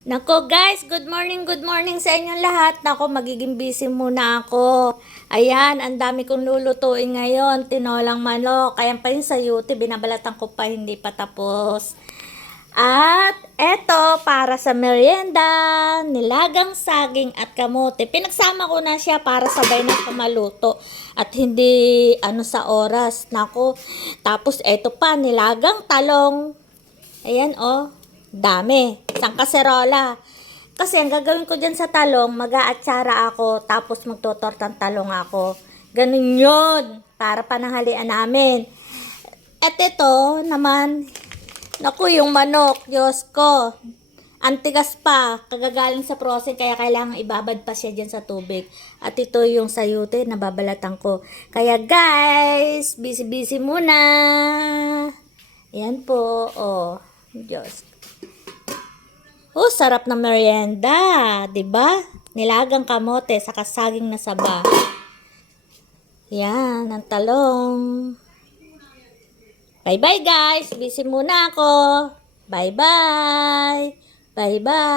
Nako guys, good morning sa inyong lahat. Nako, magiging busy muna ako. Ayan, ang dami kong lulutuin ngayon. Tinolang manok. Kaya pa yung sayuti, binabalatan ko pa, hindi pa tapos. At eto, para sa merienda, nilagang saging at kamote. Pinagsama ko na siya para sabay na maluto. At hindi sa oras. Nako, tapos eto pa, nilagang talong. Ayan dami. Isang kaserola. Kasi ang gagawin ko dyan sa talong, mag-aatsara ako, tapos magtotortang talong ako. Ganun yun. Para pananghalian namin. At ito naman, naku, yung manok, Diyos ko. Antigas pa, kagagaling sa frozen, kaya kailangan ibabad pa siya dyan sa tubig. At ito yung sayute, nababalatan ko. Kaya guys, busy muna. Ayan po, Diyos. Sarap na merienda, 'di ba? Nilagang kamote sa saging na saba. Yan, ang talong. Bye-bye guys, busy muna ako. Bye-bye. Bye-bye.